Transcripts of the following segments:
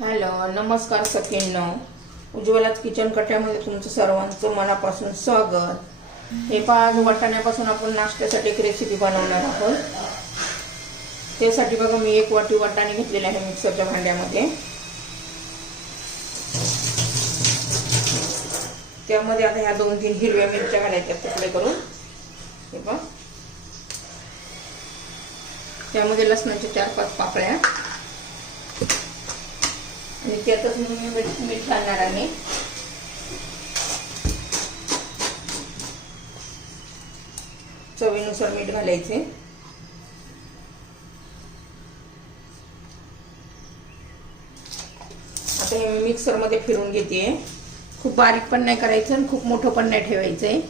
Hello नमस्कार सखींनो. उज्ज्वलात kitchen कट्यामध्ये तुमचं सर्वांचं मनापासून स्वागत. हे पहा आज वाटाण्यापासून आपण नाश्त्यासाठी एक रेसिपी बनवणार आहोत. त्यासाठी बघा मी एक वाटी वाटाणे घेतलेले आहे मिक्सरच्या भांड्यामध्ये. त्यामध्ये आता ह्या दोन तीन हिरव्या मिरच्या घालायच्या तुकडे करून. हे बघ त्यामध्ये लसणाच्या चार पाच पाकळ्या. आणि त्यातच मी मीठ मीठ घालणार आहे चवीनुसार मीठ घालायचे. आता हे मी मिक्सरमध्ये फिरून घेते. खूप बारीक पण नाही करायचं आणि खूप मोठं पण नाही ठेवायचंय.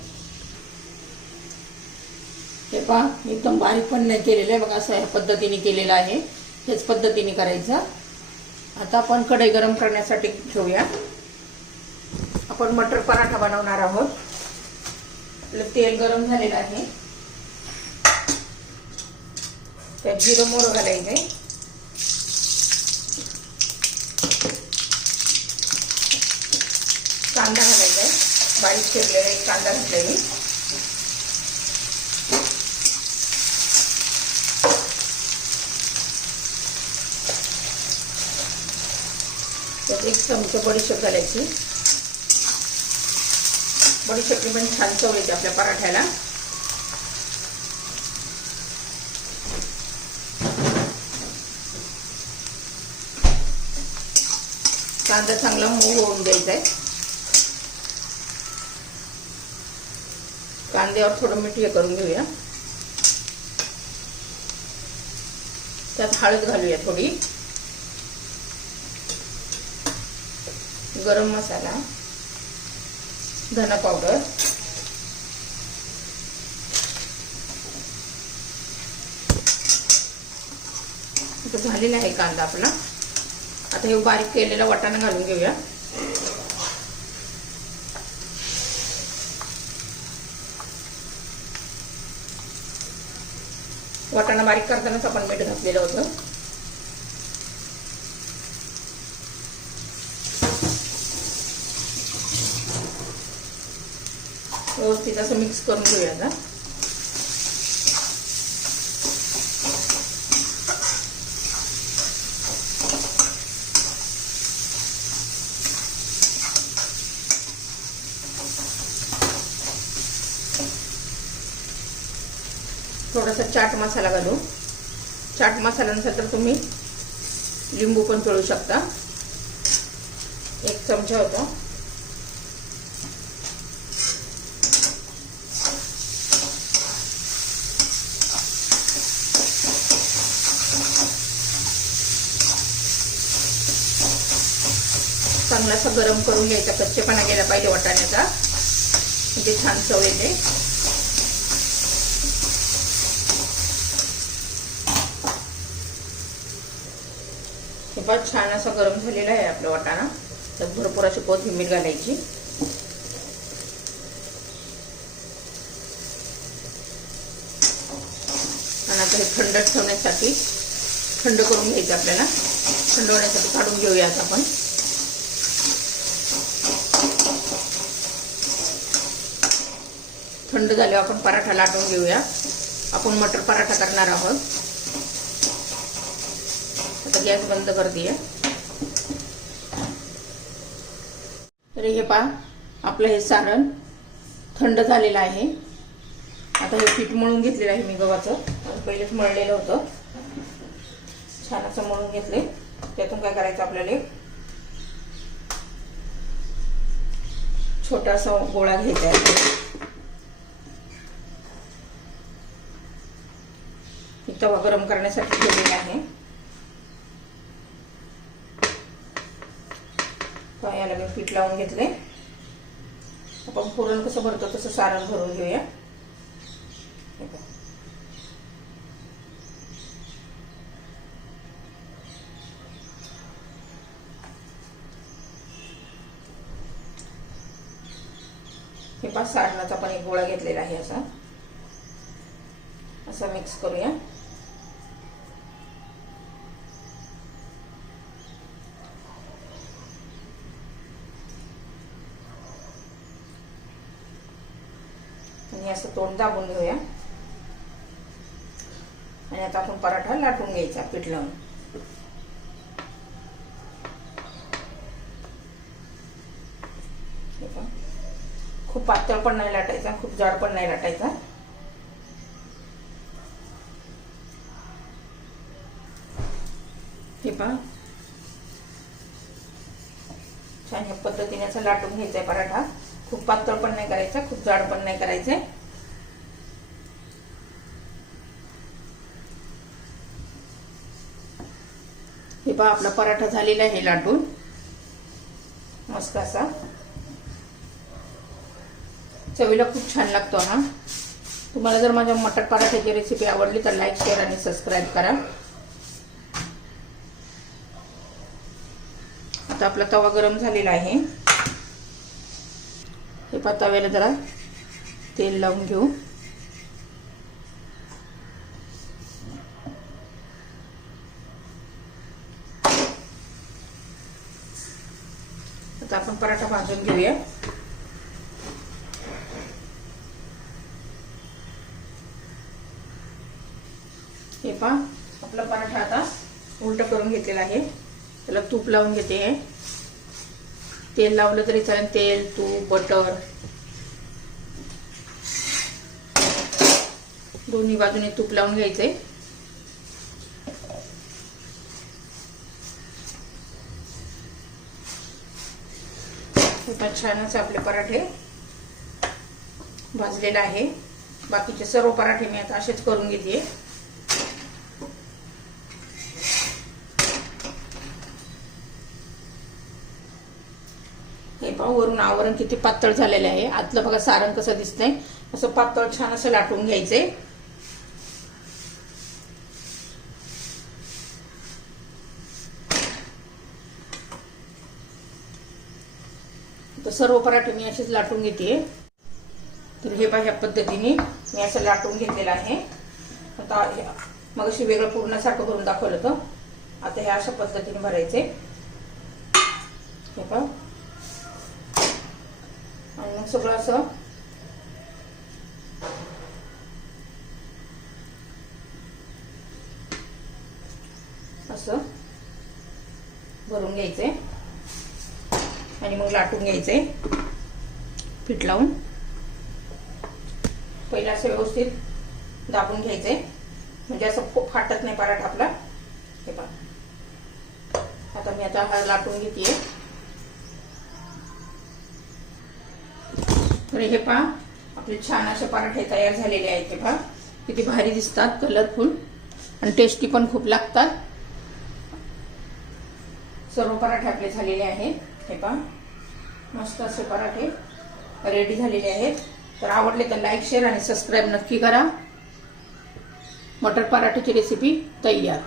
हे पहा एकदम बारीक पण नाही केलेलं आहे. बघा असं ह्या पद्धतीने केलेलं आहे. हेच पद्धतीने करायचं. आता आपण कढई गरम करण्यासाठी ठेवूया. आपण मटर पराठा बनवणार आहोत. आपलं तेल गरम झालेलं आहे. त्यात जिरं घालायचं आहे. कांदा घालायचा आहे. बारीक चिरलेला एक कांदा घातलाय त्यात एक चमचा बडीशेप घालायची. बडीशेपली पण छान चव येते आपल्या पराठ्याला. कांदा चांगला मऊ होऊन द्यायचा आहे कांद्यावर थोडं मीठ हे करून घेऊया. त्यात हळद घालूया थोडी. गरम मसाला धना पावडर इथं झालेला आहे कांदा आपला. आता हे बारीक केलेला वाटाणा घालून घेऊया. वाटाणा बारीक करतानाच आपण मीठ घातलेलं होतं. व्यवस्थित असं मिक्स करून घेऊया आता. थोडासा चाट मसाला घालू. चाट मसाल्यानुसार तर तुम्ही लिंबू पण पिळू शकता. एक चमचा होता. चांगला असा गरम करून घ्यायचा कच्चेपणा गेला पाहिजे वाटाण्याचा. म्हणजे छान चव येते. हे पण छान असा गरम झालेला आहे आपला वाटाणा. तर भरपूर अशी कोथिंबीर घालायची. आणि आता हे थंड ठेवण्यासाठी थंड करून घ्यायचं आपल्याला. थंड होण्यासाठी काढून घेऊया आपण. थंड झाल्यावर आपण पराठा लाटून घेऊया. आपण मटर पराठा करणार आहोत. आता गॅस बंद करते तर हे पहा आपलं हे सारण थंड झालेलं आहे. आता हे पीठ मळून घेतलेलं आहे मी गव्हाचं. पहिलेच मळलेलं होतं. छान असं मळून घेतले. त्यातून काय करायचं आपल्याला? एक छोटासा गोळा घ्यायचा आहे. तवा गरम करण्यासाठी ठेवलेला आहे. याला मी पीठ लावून घेतले. आपण पुरण कसं भरतो तसं सारण भरून घेऊया. हे पाच सारणाचा पण एक गोळा घेतलेला आहे असा. असा मिक्स करूया. असं तोंड दाबून घेऊया. आणि आता आपण पराठा लाटून घ्यायचा पीठ लावून. खूप पातळ पण नाही लाटायचा खूप जाड पण नाही लाटायचा. हे पहा. छान या पद्धतीने असं लाटून घ्यायचा आहे पराठा. खूप पातळ पण नाही करायचा खूप जाड पण नाही करायचंय हे पहा आपला पराठा झालेला आहे लाटून. मस्त असा. चवीला खूप छान लागतो हा. तुम्हाला जर माझ्या मटर पराठ्याची रेसिपी आवडली तर लाईक शेअर आणि सबस्क्राईब करा. आता आपला तवा गरम झालेला आहे. हे पहा तव्याला जरा तेल लावून घेऊ आता आपण पराठा भाजून घेऊया हे पहा आपला पराठा आता उलट करून घेतलेला आहे. त्याला तूप लावून घेते तेल लावलं तरी चालेल तेल तूप बटर. दोन्ही बाजूने तूप लावून घ्यायचंय. छानच आपले पराठे भाजलेला आहे. बाकीचे सर्व पराठे मी आता असेच करून घेते. वरून आवरण किती पातळ झालेलं आहे. आतलं बघा सारण कसं दिसतंय. असं पातळ छान असं लाटून घ्यायचंय. तर सर्व पराठे मी असेच लाटून घेते. तर हे बा ह्या पद्धतीने मी असं लाटून घेतलेलं आहे. आता मग अशी वेगळं पूर्णसारखं करून दाखवलं होतं. आता हे अशा पद्धतीने भरायचे हे पहा. आणि मग सगळं असं असं भरून घ्यायचंय आणि मग लाटून घ्यायचंय पीठ लावून. पहिला असं व्यवस्थित दाबून घ्यायचंय म्हणजे असं खूप फाटत नाही पराठा आपला. हे पण आता मी आता हा लाटून घेते तर हे पहा आपले छान असे पराठे तयार झालेले आहेत हे पहा. किती भारी दिसतात कलरफुल आणि टेस्टी पण खूप लागतात. सर्व पराठे आपले झालेले आहेत. हे पहा. मस्त असे पराठे रेडी झालेले आहेत. तर आवडले तर लाईक शेअर आणि सबस्क्राईब नक्की करा. मटर पराठेची रेसिपी तयार.